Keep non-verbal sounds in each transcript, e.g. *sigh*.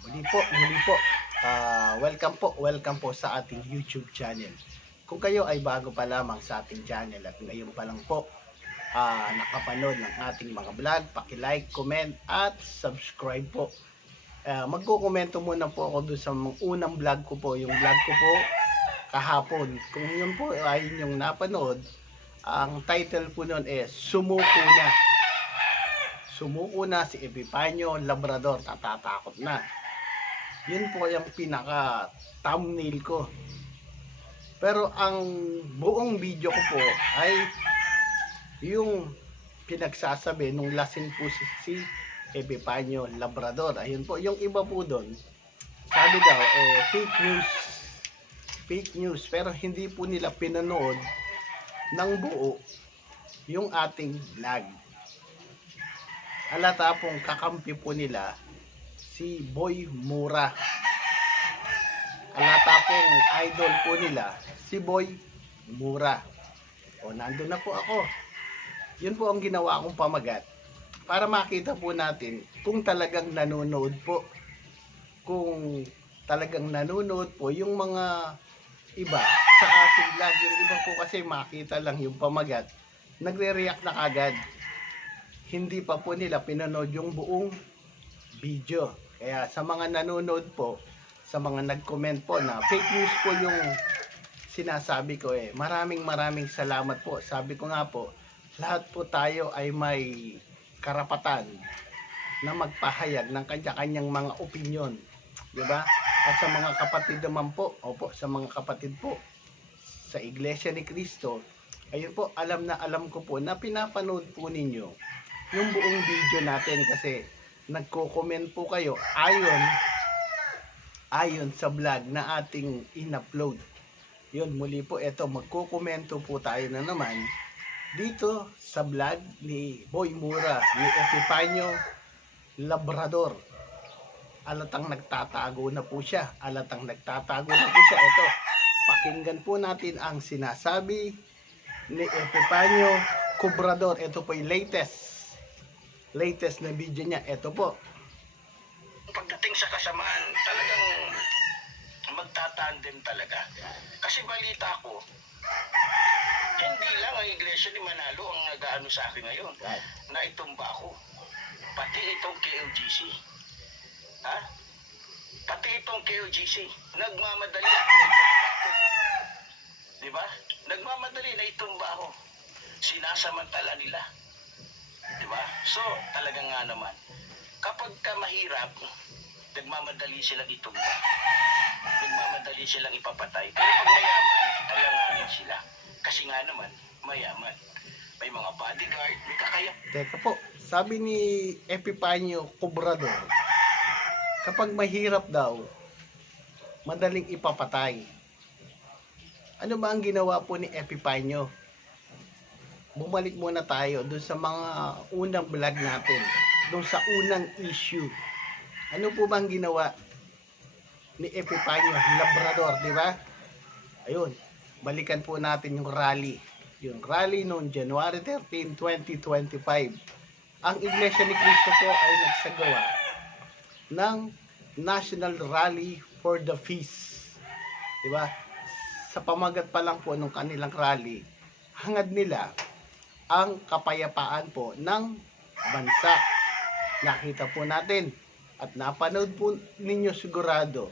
Muli po, muli po. Ah, welcome po, welcome po sa ating YouTube channel. Kung kayo ay bago pa lamang sa ating channel at ngayon pa lang po ah, nakapanood ng ating mga vlog, paki-like, comment at subscribe po. Ah, magko-komento muna po ako doon sa unang vlog ko po, yung vlog ko po kahapon. Kung yun po ay yung napanood, ang title po nun is Sumuko na. Sumuko na si Epipanyo Labrador, tatatakot na. Yun po yung pinaka thumbnail ko. Pero ang buong video ko po ay yung pinagsasabi nung lasin po si, si Epipanyo Labrador. Ayun po, yung iba po doon, sabi daw, eh, fake news. Fake news. Pero hindi po nila pinanood ng buo yung ating vlog. Alata pong kakampi po nila si Boy Mura. Alata pong idol po nila si Boy Mura. O nandun na po ako. Yun po ang ginawa kong pamagat para makita po natin kung talagang nanonood po. Kung talagang nanonood po yung mga iba sa ating vlog. Yung iba po kasi makita lang yung pamagat. Nagre-react na kagad. Hindi pa po nila pinanood yung buong video. Kaya sa mga nanonood po, sa mga nag-comment po na fake news po yung sinasabi ko eh. Maraming maraming salamat po. Sabi ko nga po, lahat po tayo ay may karapatan na magpahayag ng kanya-kanyang mga opinion. Di ba? At sa mga kapatid naman po, opo, sa mga kapatid po, sa Iglesia ni Cristo, ayun po, alam na alam ko po na pinapanood po ninyo yung buong video natin kasi nagko-comment po kayo ayon ayon sa vlog na ating in-upload. Yun, muli po, eto, magko-komento po tayo na naman dito sa vlog ni Boy Mura, ni Epipanyo Labrador. Alatang nagtatago na po siya. Alatang nagtatago na po siya. Ito, pakinggan po natin ang sinasabi ni Epipanyo Cobrador. Ito po yung latest. Latest na video niya. Ito po. pagdating sa kasamaan, talagang magtatandem talaga. Kasi balita ko, hindi lang ang iglesia ni Manalo ang nag-ano sa akin ngayon, na itumba ako. Pati itong KOGC. Ha? Pati itong KOGC. Nagmamadali na itumba ako. Di ba? Nagmamadali na itumba ako. Sinasamantala nila. Ba? So, talagang nga naman, kapag ka mahirap, nagmamadali silang itumba. Nagmamadali silang ipapatay. Pero pag mayaman, alanganin sila. Kasi nga naman, mayaman. May mga bodyguard, may kakaya. Teka po, sabi ni Epipanyo Cobrador, kapag mahirap daw, madaling ipapatay. Ano ba ang ginawa po ni Epipanyo? Bumalik muna tayo doon sa mga unang vlog natin, doon sa unang issue. Ano po bang ginawa ni Epipanyo Labrador, di ba? Ayun, balikan po natin yung rally. Yung rally noong January 13, 2025. Ang Iglesia ni Cristo po ay nagsagawa ng National Rally for the Peace. Di ba? Sa pamagat pa lang po ng kanilang rally, hangad nila ang kapayapaan po ng bansa. Nakita po natin at napanood po ninyo sigurado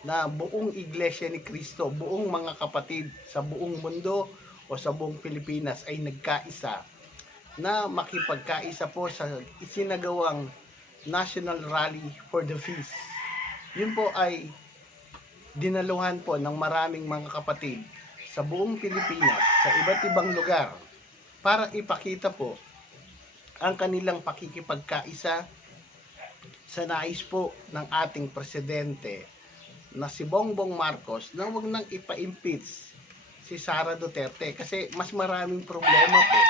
na buong iglesia ni Kristo, buong mga kapatid sa buong mundo o sa buong Pilipinas ay nagkaisa na makipagkaisa po sa isinagawang National Rally for the Peace. Yun po ay dinaluhan po ng maraming mga kapatid sa buong Pilipinas, sa iba't ibang lugar, para ipakita po ang kanilang pakikipagkaisa sa nais po ng ating presidente na si Bongbong Marcos na wag nang ipa-impeach si Sara Duterte kasi mas maraming problema po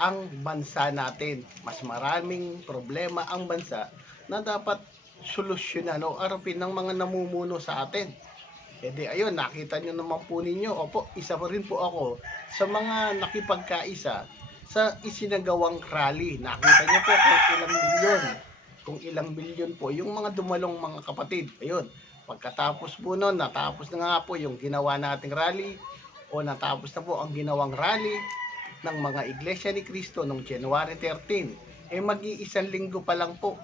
ang bansa natin. Mas maraming problema ang bansa na dapat solusyonan o arapin ng mga namumuno sa atin. E ayun, nakita nyo naman po ninyo, opo, isa pa rin po ako sa mga nakipagkaisa sa isinagawang rally. Nakita nyo po kung ilang milyon kung ilang bilyon po yung mga dumalong mga kapatid. Ayun, pagkatapos po noon, natapos na nga po yung ginawa nating rally o natapos na po ang ginawang rally ng mga Iglesia ni Cristo noong January 13. Eh mag-iisang linggo pa lang po.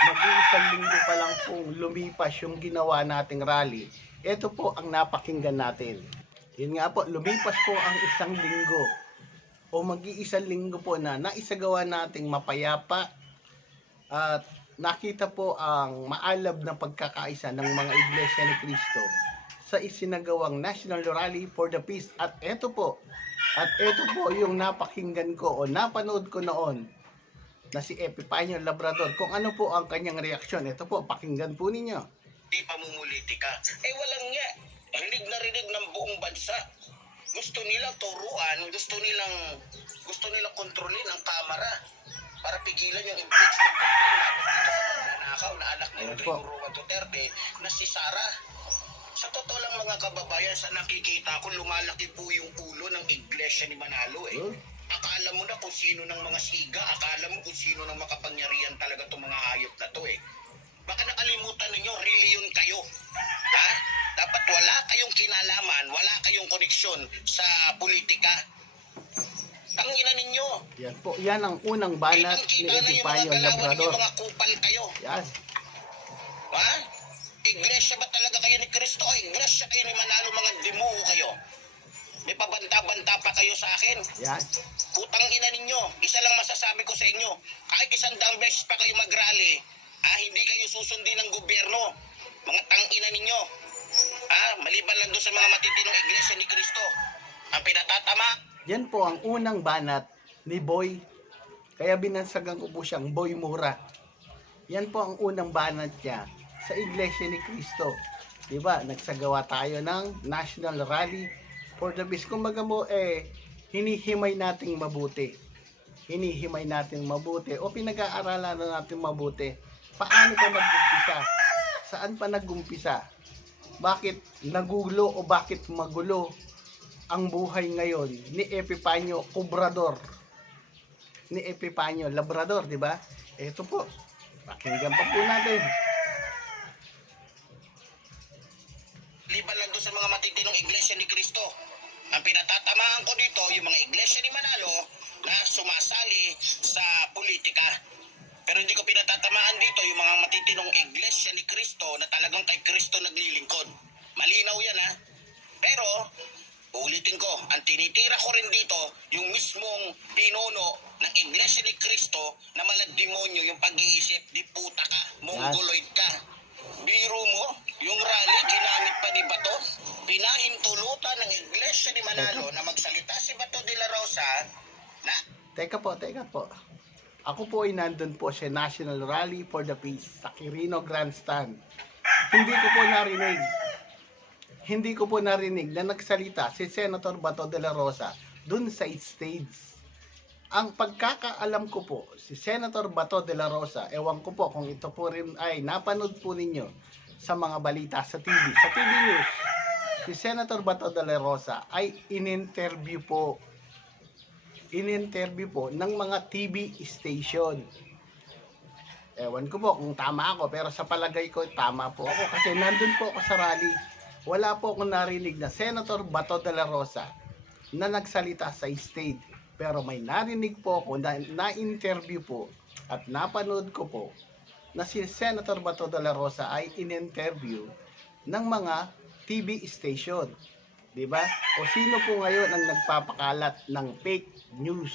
Mag-iisang linggo pa lang pong lumipas yung ginawa nating rally. Ito po ang napakinggan natin. Yun nga po, lumipas po ang isang linggo o mag-iisang linggo po na naisagawa nating mapayapa at nakita po ang maalab na pagkakaisa ng mga iglesia ni Cristo sa isinagawang National Rally for the Peace. At eto po, at eto po yung napakinggan ko o napanood ko noon na si Epifanio Labrador. Kung ano po ang kanyang reaksyon. Ito po, pakinggan po ninyo. Di pamumulitika. Eh walang nga. Rinig na rinig ng buong bansa. Gusto nilang turuan, gusto nilang gusto nilang kontrolin ang kamera para pigilan yung impeachment sa magnanakaw na anak ni Rodrigo. Roa Duterte na si Sara. Sa totoo lang mga kababayan, sa nakikita ko lumalaki po yung ulo ng iglesia ni Manalo eh. Oh, Akala mo na kung sino ng mga siga, akala mo kung sino ng makapangyarihan talaga itong mga hayop na to eh. Baka nakalimutan ninyo, really yun kayo. Ha? Dapat wala kayong kinalaman, wala kayong koneksyon sa politika. Ang ina ninyo. yan po. Yan ang unang banat ni Kitang-kita na yung mga Labrador. kupal kayo. Yan. Ha? Iglesia ba talaga kayo ni Kristo? O iglesia kayo ni Manalo, mga demuho kayo? May pabanta-banta pa kayo sa akin. Yan. Putang ina ninyo, isa lang masasabi ko sa inyo, kahit isang daang beses pa kayo mag-rally, ah, hindi kayo susundin ng gobyerno. Mga tangina ninyo. Ah, maliban lang doon sa mga matitinong iglesia ni Kristo. Ang pinatatama, Yan po ang unang banat ni Boy. Kaya binansagan ko po siyang Boy Mura. Yan po ang unang banat niya sa Iglesia ni Cristo. 'Di ba? Nagsagawa tayo ng National Rally for the Peace. Kumbaga mo eh hinihimay nating mabuti. Hinihimay nating mabuti o pinag-aaralan na natin mabuti. Paano pa nag-umpisa? Saan pa nag-umpisa? Bakit nagulo o bakit magulo ang buhay ngayon ni Epifanio Cobrador. Ni Epifanio Labrador, di ba? Ito po. Pakinggan pa po natin. liban lang doon sa mga matitinong iglesia ni Kristo. Ang pinatatamaan ko dito, yung mga iglesia ni Manalo na sumasali sa politika. Pero hindi ko pinatatamaan dito yung mga matitinong iglesia ni Kristo na talagang kay Kristo naglilingkod. Malinaw yan ha. Pero, ulitin ko, ang tinitira ko rin dito, yung mismong pinuno ng iglesia ni Kristo na malademonyo yung pag-iisip, di puta ka, mongoloid ka. Biro mo, yung rally, ginamit pa ni Bato. Pinahintulutan ng iglesia ni Manalo na magsalita si Bato de la Rosa na Teka po, teka po. Ako po ay nandun po sa National Rally for the Peace sa Quirino Grandstand. Hindi ko po narinig. Hindi ko po narinig na nagsalita si Senator Bato de la Rosa dun sa stage. Ang pagkakaalam ko po, si Senator Bato de la Rosa, ewan ko po kung ito po rin ay napanood po ninyo sa mga balita sa TV, sa TV News. Si Senator Bato de la Rosa ay in-interview po in-interview po ng mga TV station. Ewan ko po kung tama ako, pero sa palagay ko, tama po ako. Kasi nandun po ako sa rally. Wala po akong narinig na Senator Bato de la Rosa na nagsalita sa stage. Pero may narinig po ako na na-interview po at napanood ko po na si Senator Bato de la Rosa ay in-interview ng mga TV station. 'Di ba? O sino po ngayon ang nagpapakalat ng fake news?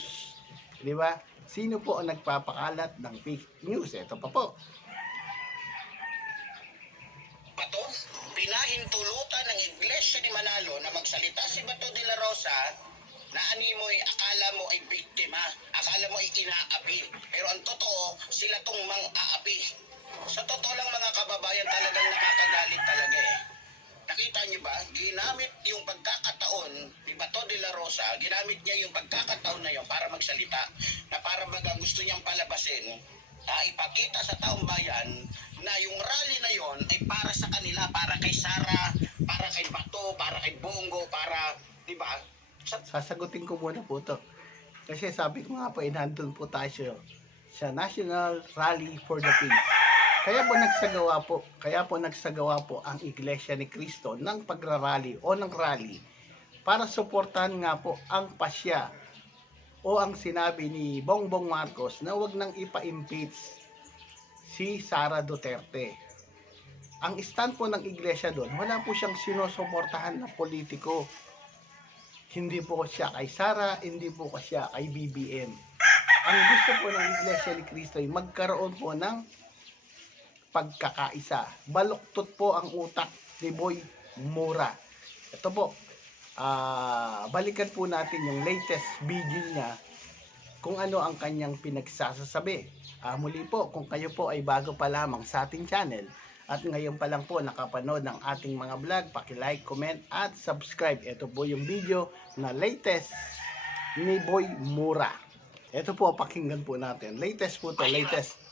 'Di ba? Sino po ang nagpapakalat ng fake news? Ito pa po. Bato, pinahintulutan ng iglesia ni Manalo na magsalita si Bato de la Rosa na animoy akala mo ay biktima, akala mo ay inaapi. Pero ang totoo, sila tong mang-aapi. Sa totoo lang mga kababayan talagang nakakagalit talaga eh. Nakita niyo ba, ginamit yung pagkakataon ni Bato de la Rosa, ginamit niya yung pagkakataon na yun para magsalita, na para baga gusto niyang palabasin, na ipakita sa taong bayan na yung rally na yon ay para sa kanila, para kay Sara, para kay Bato, para kay Bongo, para, di ba? Sa Sasagutin ko muna po to. Kasi sabi ko nga po, nandun po tayo sa National Rally for the Peace. Kaya po nagsagawa po, kaya po nagsagawa po ang Iglesia ni Cristo ng pagrarally o ng rally para suportahan nga po ang pasya o ang sinabi ni Bongbong Marcos na wag nang ipa-impeach si Sara Duterte. Ang stand po ng iglesia doon, wala po siyang sinusuportahan na politiko. Hindi po siya kay Sara, hindi po siya kay BBM. Ang gusto po ng iglesia ni Cristo ay magkaroon po ng pagkakaisa. Baluktot po ang utak ni Boy Mura. Ito po, ah balikan po natin yung latest video niya kung ano ang kanyang pinagsasasabi. Ah, muli po, kung kayo po ay bago pa lamang sa ating channel at ngayon pa lang po nakapanood ng ating mga vlog, paki-like, comment at subscribe. Ito po yung video na latest ni Boy Mura. Ito po, pakinggan po natin. Latest po to, latest.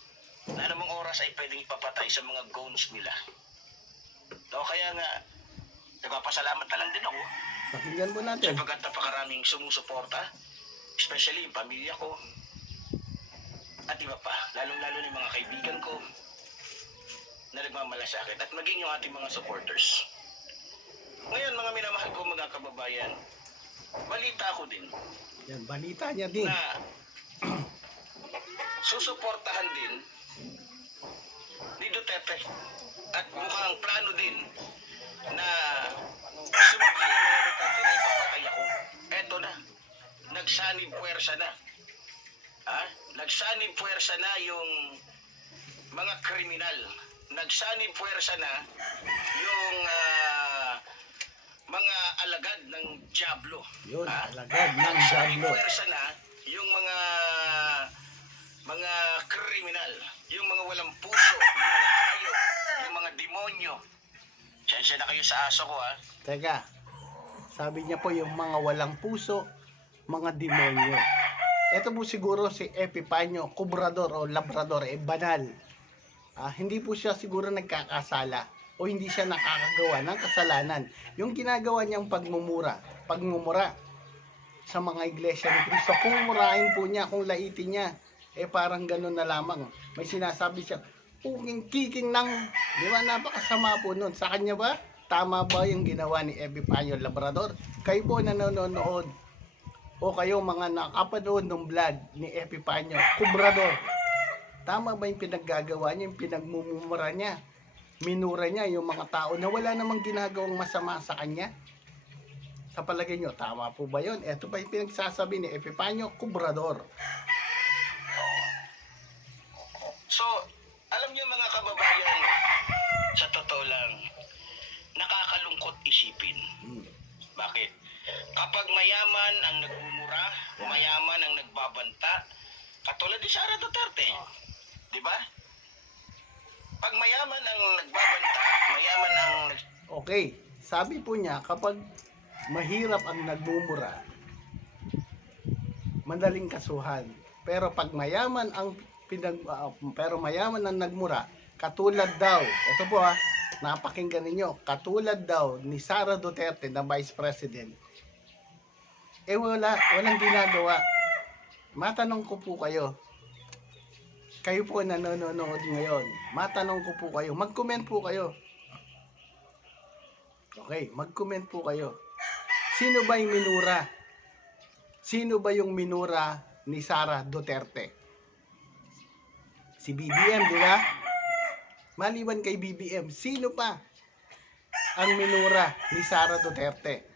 Na namang oras ay pwedeng ipapatay sa mga goons nila. O kaya nga, nagpapasalamat na lang din ako Pakinggan po natin. sapagkat napakaraming sumusuporta, especially yung pamilya ko, at iba pa, lalong-lalo yung mga kaibigan ko na nagmamalasakit at maging yung ating mga supporters. Ngayon, mga minamahal ko mga kababayan, balita ko din Yan, balita niya din. na susuportahan din ni Duterte at mukhang plano din na sumagi ang mga Duterte na ipapatay ako. Eto na, nagsanib puwersa na. Ha? Nagsanib puwersa na yung mga kriminal. Nagsanib puwersa na yung ah, mga alagad ng Diablo. Yun, Ha? alagad ng Nagsanib Diablo. puwersa na yung mga mga kriminal, yung mga walang puso, yung mga hayop, yung mga demonyo. Sensya na kayo sa aso ko ha. Teka, sabi niya po yung mga walang puso, mga demonyo. Ito po siguro si Epipanyo, kubrador o labrador, eh banal. Ah, hindi po siya siguro nagkakasala o hindi siya nakakagawa ng kasalanan. Yung ginagawa niyang pagmumura, pagmumura sa mga iglesia ni Cristo, kung po niya, kung laitin niya, eh parang ganun na lamang. May sinasabi siya, puking kiking ng, di ba, napakasama po nun. Sa kanya ba? Tama ba yung ginawa ni Epipanyo Labrador? Kayo po na nanonood o kayo mga nakapanood ng vlog ni Epipanyo, Kubrador. Tama ba yung pinaggagawa niya, yung pinagmumura niya? Minura niya yung mga tao na wala namang ginagawang masama sa kanya? Sa palagay nyo, tama po ba yun? Ito ba yung pinagsasabi ni Epipanyo, Kubrador? So, alam niyo mga kababayan, sa totoo lang, nakakalungkot isipin. Hmm. Bakit? Kapag mayaman ang nagmumura, mayaman ang nagbabanta, katulad ni Sara Duterte, di ba? Pag mayaman ang nagbabanta, mayaman ang nag- Okay, sabi po niya, kapag mahirap ang nagmumura, madaling kasuhan. Pero pag mayaman ang pinag ah, pero mayaman ang nagmura, katulad daw, ito po ha, napakinggan ninyo, katulad daw ni Sara Duterte na Vice President, eh wala, walang ginagawa. Matanong ko po kayo, kayo po na nanonood ngayon, matanong ko po kayo, mag-comment po kayo. Okay, mag-comment po kayo. Sino ba yung minura? Sino ba yung minura ni Sara Duterte? Si BBM, di ba? Maliban kay BBM, sino pa ang minura ni Sara Duterte?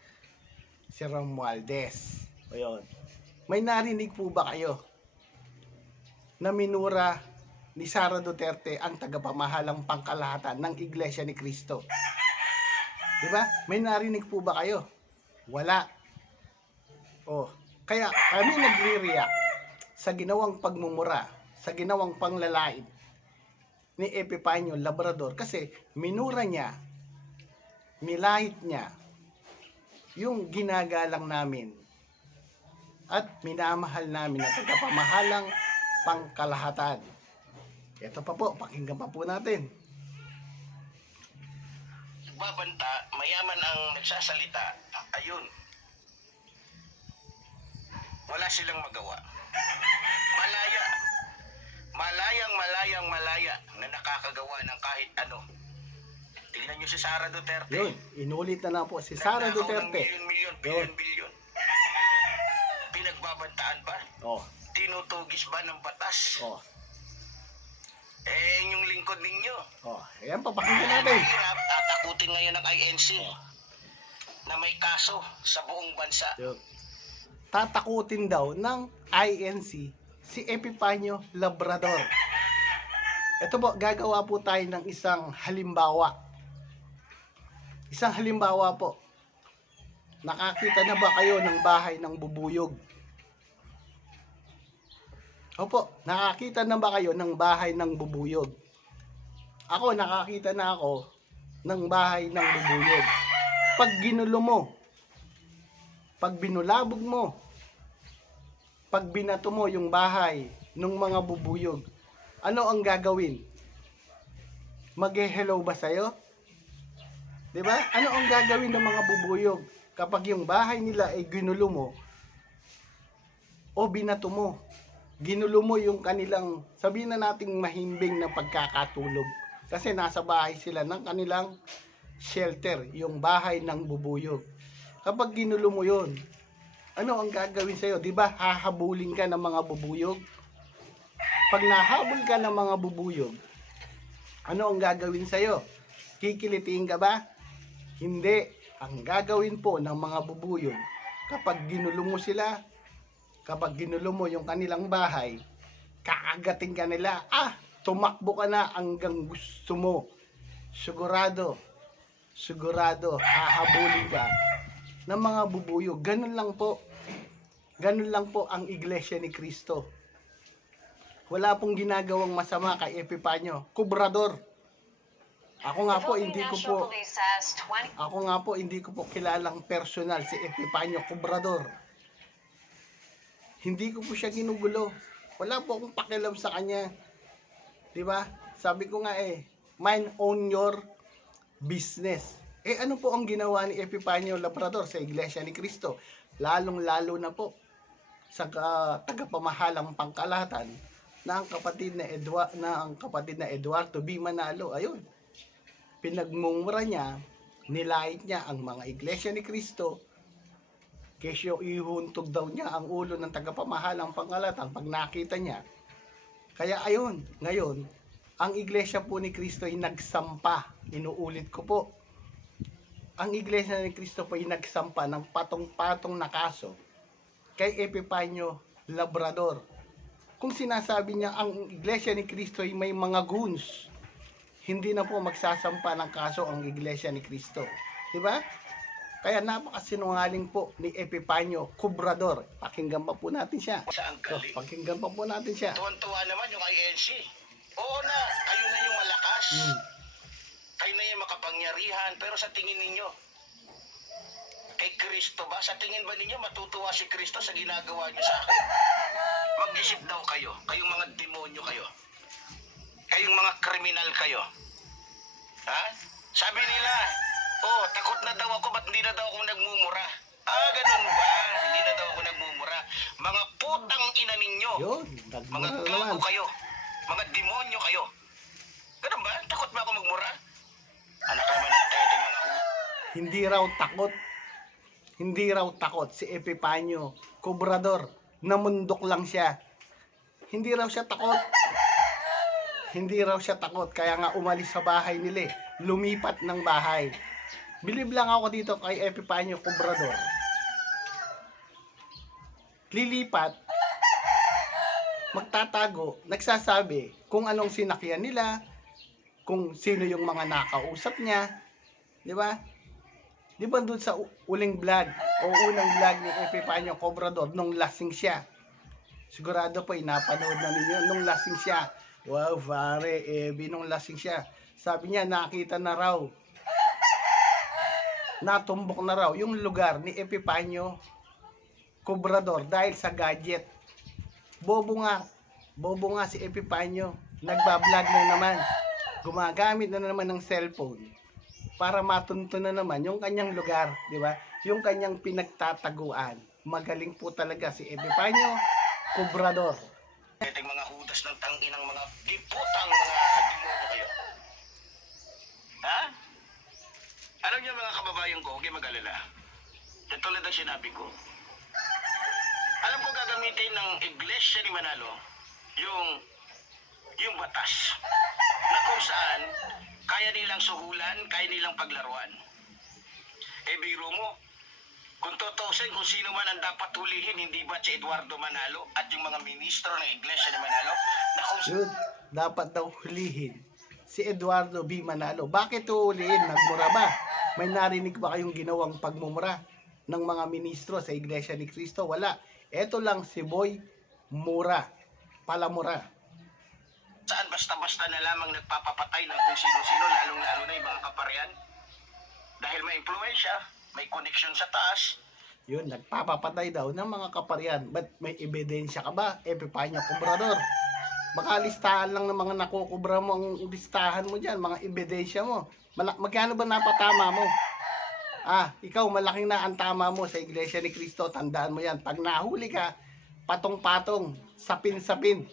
Si Romualdez. O yun. May narinig po ba kayo na minura ni Sara Duterte ang tagapamahalang pangkalahatan ng Iglesia ni Cristo? Di ba? May narinig po ba kayo? Wala. Oh, kaya kami nagre-react sa ginawang pagmumura, sa ginawang panglalait ni Epipanyo Labrador kasi minura niya, milahit niya yung ginagalang namin at minamahal namin na tagapamahalang pangkalahatan. Ito pa po, pakinggan pa po natin. Nagbabanta, mayaman ang nagsasalita, ayun. Wala silang magawa. Malaya. malayang malayang malaya na nakakagawa ng kahit ano. Tingnan nyo si Sara Duterte. Yun, inulit na lang po si Sara Nagnakaw ng Duterte. Milyon-milyon, bilyon-bilyon. Pinagbabantaan ba? Oh, Tinutugis ba ng batas? oh, Eh, yung lingkod ninyo. oh. Ayan, papakinggan natin. Mahirap, tatakutin ngayon ng INC na may kaso sa buong bansa. Yun. Tatakutin daw ng INC si Epifanio Labrador. Ito po, gagawa po tayo ng isang halimbawa. Isang halimbawa po. Nakakita na ba kayo ng bahay ng bubuyog? Opo, nakakita na ba kayo ng bahay ng bubuyog? Ako, nakakita na ako ng bahay ng bubuyog. Pag ginulo mo, pag binulabog mo, pag binato mo yung bahay ng mga bubuyog, ano ang gagawin? Mag-hello ba sa'yo? ba? Ano ang gagawin ng mga bubuyog kapag yung bahay nila ay ginulo mo o binato mo? Ginulo mo yung kanilang, sabihin na nating mahimbing na pagkakatulog. Kasi nasa bahay sila ng kanilang shelter, yung bahay ng bubuyog. Kapag ginulo mo yon, ano ang gagawin sa'yo? Di ba hahabulin ka ng mga bubuyog? Pag nahabol ka ng mga bubuyog, ano ang gagawin sa'yo? Kikilitiin ka ba? Hindi. Ang gagawin po ng mga bubuyog, kapag ginulo mo sila, kapag ginulo mo yung kanilang bahay, kaagating ka nila, ah, tumakbo ka na hanggang gusto mo. Sigurado, sigurado, hahabulin ka ng mga bubuyog. Ganun lang po. Ganun lang po ang iglesia ni Kristo. Wala pong ginagawang masama kay Epipanyo. Kubrador. Ako nga po, hindi ko po, Police says 20 ako nga po, hindi ko po kilalang personal si Epipanyo Kubrador. Hindi ko po siya ginugulo. Wala po akong pakialam sa kanya. 'Di ba? Sabi ko nga eh, mind on your business. Eh ano po ang ginawa ni Epipanyo Labrador sa Iglesia ni Cristo? Lalong-lalo na po sa ka- tagapamahalang pangkalahatan na ang kapatid na Edwa na ang kapatid na Eduardo B. Manalo ayun pinagmumura niya nilait niya ang mga iglesia ni Kristo kesyo ihuntog daw niya ang ulo ng tagapamahalang pangkalahatan pag nakita niya kaya ayun ngayon ang iglesia po ni Kristo ay nagsampa inuulit ko po ang iglesia ni Kristo po ay nagsampa ng patong-patong na kaso kay Epipanyo Labrador. Kung sinasabi niya ang iglesia ni Kristo ay may mga goons, hindi na po magsasampa ng kaso ang iglesia ni Kristo. Di ba? Kaya napakasinungaling po ni Epipanyo Kubrador. Pakinggan pa po natin siya. So, galing. pakinggan pa po natin siya. Tuwan-tuwa naman yung INC. Oo na, kayo na yung malakas. Hmm. Kayo na yung makapangyarihan. Pero sa tingin ninyo, kay Kristo ba? Sa tingin ba ninyo matutuwa si Kristo sa ginagawa niyo sa akin? Mag-isip daw kayo. Kayong mga demonyo kayo. Kayong mga kriminal kayo. Ha? Sabi nila, oh, takot na daw ako, ba't hindi na daw ako nagmumura? Ah, ganun ba? Hindi na daw ako nagmumura. Mga putang ina ninyo. Yun, Mga gago kayo. Mga demonyo kayo. Ganun ba? Takot ba ako magmura? Anak naman ng tete mga Hindi raw takot. Hindi raw takot si Epipanyo Kubrador. Namundok lang siya. Hindi raw siya takot. Hindi raw siya takot. Kaya nga umalis sa bahay nila. eh. Lumipat ng bahay. Bilib lang ako dito kay Epipanyo Kubrador. Lilipat. Magtatago. Nagsasabi kung anong sinakyan nila. Kung sino yung mga nakausap niya. Di ba? Di ba doon sa uling vlog o unang vlog ni Epifanio Cobrador nung lasing siya? Sigurado po, inapanood na ninyo nung lasing siya. Wow, pare, Ebi, nung lasing siya. Sabi niya, nakita na raw. Natumbok na raw yung lugar ni Epifanio Cobrador dahil sa gadget. Bobo nga. Bobo nga si Epifanio. Nagbablog na naman. Gumagamit na naman ng cellphone para matunto na naman yung kanyang lugar, di ba? Yung kanyang pinagtataguan. Magaling po talaga si Epifanio Cobrador. mga hudas ng tanginang mga diputang mga demonyo kayo. Ha? Alam niyo mga kababayan ko, huwag mag-alala. Katulad ng sinabi ko, alam ko gagamitin ng iglesia ni Manalo yung yung batas na kung saan kaya nilang suhulan, kaya nilang paglaruan. Eh biro mo, kung tutusin kung sino man ang dapat hulihin, hindi ba si Eduardo Manalo at yung mga ministro ng iglesia ni Manalo na kung Yun, dapat daw hulihin si Eduardo B. Manalo. Bakit hulihin? Nagmura ba? May narinig ba kayong ginawang pagmumura ng mga ministro sa Iglesia ni Cristo? Wala. Ito lang si Boy Mura. Palamura. saan basta-basta na lamang nagpapapatay ng kung sino-sino, lalong-lalo na yung mga kaparian. Dahil may impluensya, may connection sa taas, Yun, nagpapapatay daw ng mga kaparian. Ba't may ebidensya ka ba? Epipanya Kubrador. Baka listahan lang ng mga nakukubra mo ang listahan mo dyan, mga ebidensya mo. Mala- magkano ba napatama mo? Ah, ikaw malaking na ang tama mo sa Iglesia ni Cristo. Tandaan mo yan. Pag nahuli ka, patong-patong, sapin-sapin.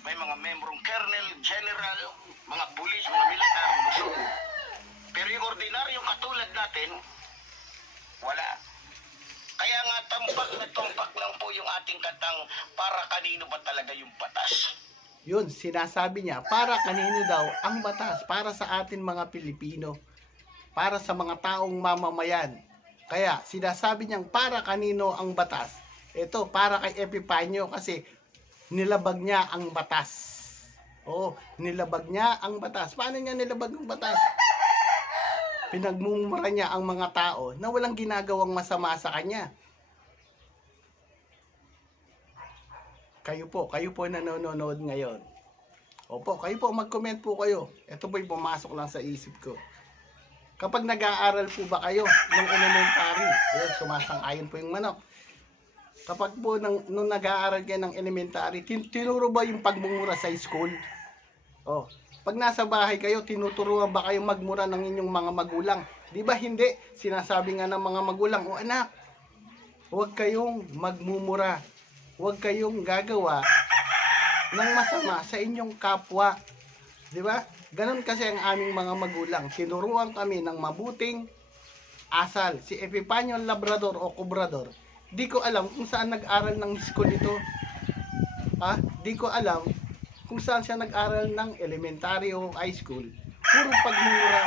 may mga membrong colonel, general, mga pulis, mga militar. Pero yung ordinaryong katulad natin, wala. Kaya nga tampak na yung ating katang para kanino ba talaga yung batas. Yun, sinasabi niya, para kanino daw ang batas? Para sa atin mga Pilipino. Para sa mga taong mamamayan. Kaya, sinasabi niyang para kanino ang batas? Ito, para kay Epipanyo kasi nilabag niya ang batas. Oo, nilabag niya ang batas. Paano niya nilabag ang batas? Pinagmumura niya ang mga tao na walang ginagawang masama sa kanya. Kayo po, kayo po nanonood ngayon. Opo, kayo po, mag-comment po kayo. Ito po'y pumasok lang sa isip ko. Kapag nag-aaral po ba kayo ng elementary, yun, sumasang-ayon po yung manok. Kapag po nang, nung nag-aaral kayo ng elementary, tin- tinuro ba yung pagmumura sa school? Oh, pag nasa bahay kayo, tinuturuan ba kayong magmura ng inyong mga magulang? Di ba hindi? Sinasabi nga ng mga magulang, o anak, huwag kayong magmumura. Huwag kayong gagawa ng masama sa inyong kapwa. Di ba? Ganon kasi ang aming mga magulang. Tinuruan kami ng mabuting asal. Si Epipanyo Labrador o Cobrador, di ko alam kung saan nag-aral ng school ito. Ha? Di ko alam kung saan siya nag-aral ng elementary o high school. Puro pagmumura.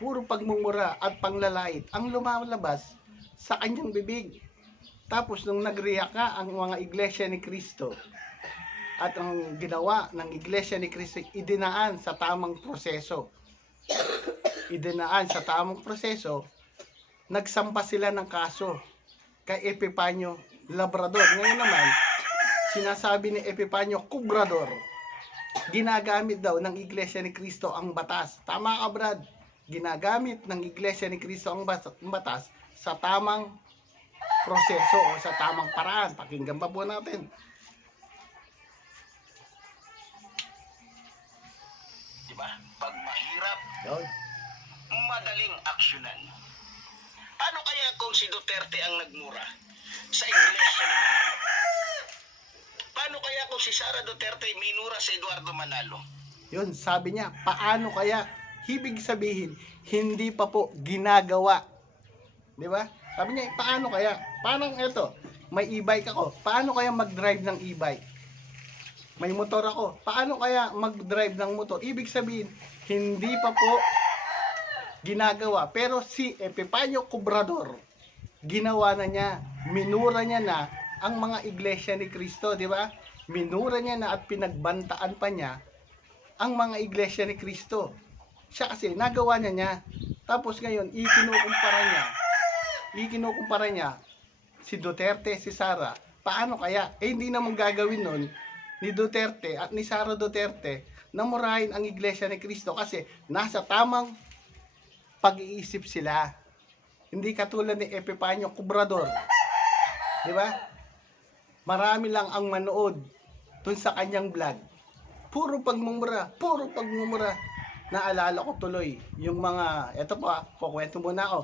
Puro pagmumura at panglalait ang lumalabas sa kanyang bibig. Tapos nung nag-react ka ang mga iglesia ni Kristo at ang ginawa ng iglesia ni Kristo idinaan sa tamang proseso. Idinaan sa tamang proseso, nagsampa sila ng kaso kay Epipanyo Labrador. Ngayon naman, sinasabi ni Epipanyo Kubrador, ginagamit daw ng iglesia ni Kristo ang batas. Tama ka, Brad. Ginagamit ng iglesia ni Kristo ang batas sa tamang proseso o sa tamang paraan. Pakinggan pa po natin. Di ba? Pag mahirap, Yun. madaling aksyonan. Paano kaya kung si Duterte ang nagmura sa iglesia ni Manalo? Paano kaya kung si Sara Duterte minura sa Eduardo Manalo? Yun, sabi niya, paano kaya? Ibig sabihin, hindi pa po ginagawa. Di ba? Sabi niya, paano kaya? Paano ito? May e-bike ako. Paano kaya mag-drive ng e-bike? May motor ako. Paano kaya mag-drive ng motor? Ibig sabihin, hindi pa po ginagawa. Pero si Epipanyo Cobrador, ginawa na niya, minura niya na ang mga iglesia ni Kristo, di ba? Minura niya na at pinagbantaan pa niya ang mga iglesia ni Kristo. Siya kasi nagawa niya niya. Tapos ngayon, ikinukumpara niya. Ikinukumpara niya si Duterte, si Sara. Paano kaya? Eh hindi naman gagawin nun ni Duterte at ni Sara Duterte na murahin ang iglesia ni Kristo kasi nasa tamang pag-iisip sila. Hindi katulad ni Epipanyo Cobrador. Di ba? Marami lang ang manood dun sa kanyang vlog. Puro pagmumura, puro pagmumura. Naalala ko tuloy yung mga, eto pa, kukwento muna ako.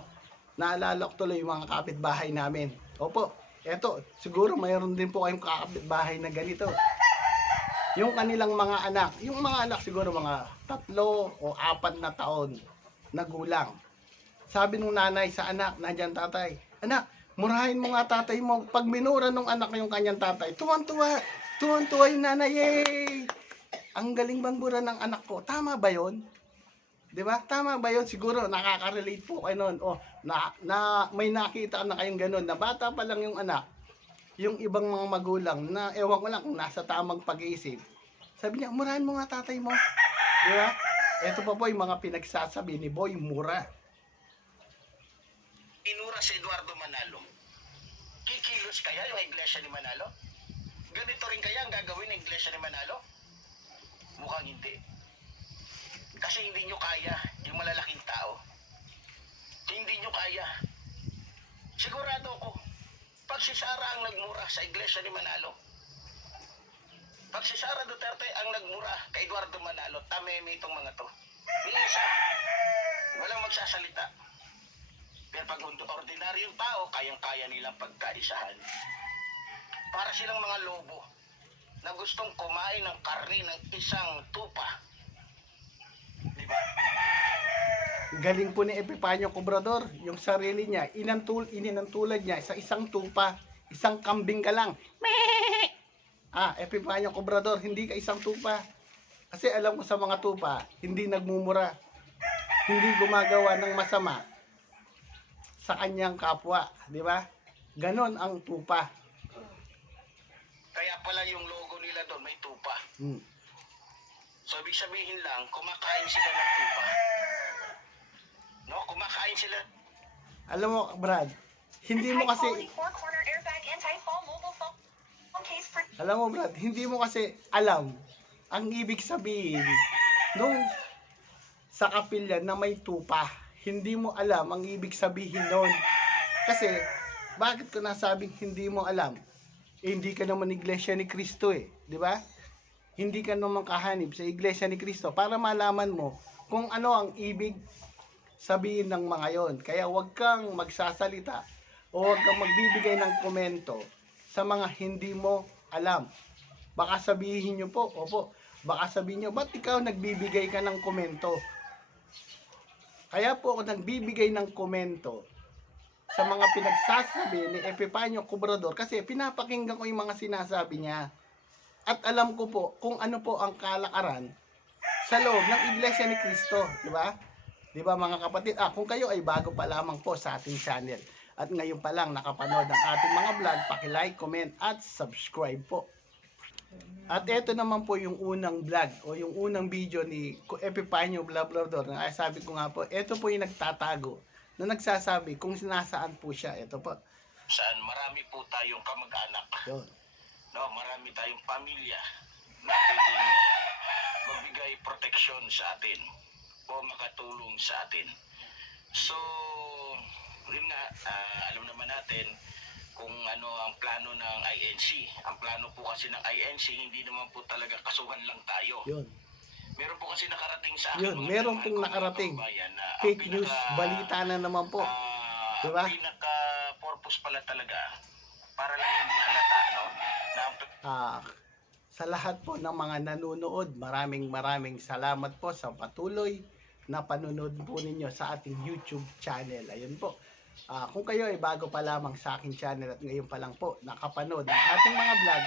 Naalala ko tuloy yung mga kapitbahay namin. Opo, eto, siguro mayroon din po kayong kapitbahay na ganito. yung kanilang mga anak, yung mga anak siguro mga tatlo o apat na taon na gulang. Sabi nung nanay sa anak, nandyan tatay, anak, murahin mo nga tatay mo. Pag minura nung anak yung kanyang tatay, tuwan-tuwa, tuwan-tuwa yung nanay, yay! Ang galing banggura ng anak ko. Tama ba yon? 'Di ba? Tama ba 'yon? Siguro nakaka-relate po kayo noon. O na, na may nakita na kayong ganun na bata pa lang yung anak. Yung ibang mga magulang na ewan ko lang kung nasa tamang pag-iisip. Sabi niya, murahan mo nga tatay mo. 'Di ba? Ito pa po yung mga pinagsasabi ni Boy Mura. Inura si Eduardo Manalo. Kikilos kaya yung iglesia ni Manalo? Ganito rin kaya ang gagawin ng iglesia ni Manalo? Mukhang hindi. Kasi hindi nyo kaya yung malalaking tao. Hindi nyo kaya. Sigurado ko, pag si Sara ang nagmura sa iglesia ni Manalo, pag si Sara Duterte ang nagmura kay Eduardo Manalo, tameme itong mga to. Isa, walang magsasalita. Pero pag ordinaryong tao, kayang-kaya nilang pagkaisahan. Para silang mga lobo na gustong kumain ng karne ng isang tupa. Di ba? Galing po ni Epifanio Cobrador, yung sarili niya, inantul, ininantulad niya sa isang tupa, isang kambing ka lang. *laughs* Ah, Epifanio Cobrador, hindi ka isang tupa. Kasi alam ko sa mga tupa, hindi nagmumura. Hindi gumagawa ng masama sa kanyang kapwa, di ba? Ganon ang tupa. Kaya pala yung logo nila doon may tupa. Hmm. So, ibig sabihin lang, kumakain sila ng tupa. Sila. Alam mo, Brad, hindi mo kasi Alam mo, Brad, hindi mo kasi alam ang ibig sabihin nung sa kapilya na may tupa. Hindi mo alam ang ibig sabihin nun. Kasi, bakit ko nasabing hindi mo alam? Eh, hindi ka naman iglesia ni Kristo eh. Di ba? Hindi ka naman kahanib sa iglesia ni Kristo para malaman mo kung ano ang ibig sabihin ng mga yon. Kaya huwag kang magsasalita o huwag kang magbibigay ng komento sa mga hindi mo alam. Baka sabihin nyo po, opo, baka sabihin nyo, ba't ikaw nagbibigay ka ng komento? Kaya po ako nagbibigay ng komento sa mga pinagsasabi ni Epifanio Cobrador kasi pinapakinggan ko yung mga sinasabi niya. At alam ko po kung ano po ang kalakaran sa loob ng Iglesia ni Cristo, di ba? Di ba mga kapatid? Ah, kung kayo ay bago pa lamang po sa ating channel at ngayon pa lang nakapanood ng ating mga vlog, paki-like, comment at subscribe po. At ito naman po yung unang vlog o yung unang video ni Epifanio Blablador na ay sabi ko nga po, ito po yung nagtatago na nagsasabi kung sinasaan po siya. Ito po. Saan marami po tayong kamag-anak. Yun. No, marami tayong pamilya na pwedeng uh, magbigay proteksyon sa atin o makatulong sa atin. So, yun nga, ah, alam naman natin kung ano ang plano ng INC. Ang plano po kasi ng INC, hindi naman po talaga kasuhan lang tayo. Yun. Meron po kasi nakarating sa akin. Yun, meron pong nakarating. na Fake news, pinaka- balita na naman po. Ah, Diba? Ang pinaka-purpose pala talaga, para lang hindi halata, no? Na Ah, sa lahat po ng mga nanonood, maraming maraming salamat po sa patuloy na panunod po ninyo sa ating YouTube channel. Ayun po. Ah, kung kayo ay bago pa lamang sa aking channel at ngayon pa lang po nakapanood ng ating mga vlog,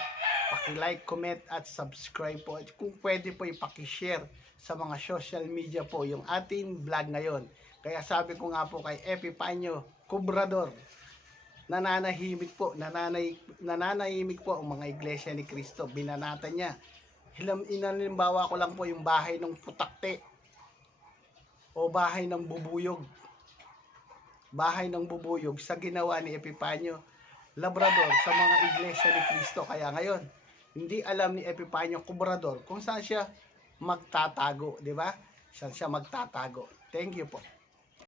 paki-like, comment at subscribe po. At kung pwede po ipaki-share sa mga social media po yung ating vlog ngayon. Kaya sabi ko nga po kay Epipanyo Cobrador, nananahimik po, nananay, nananahimik po ang mga iglesia ni Kristo. Binanatan niya. Inalimbawa ko lang po yung bahay ng putakte o bahay ng bubuyog. Bahay ng bubuyog sa ginawa ni Epipanyo Labrador sa mga iglesia ni Kristo. Kaya ngayon, hindi alam ni Epipanyo Cobrador kung saan siya magtatago, di ba? Saan siya magtatago. Thank you po.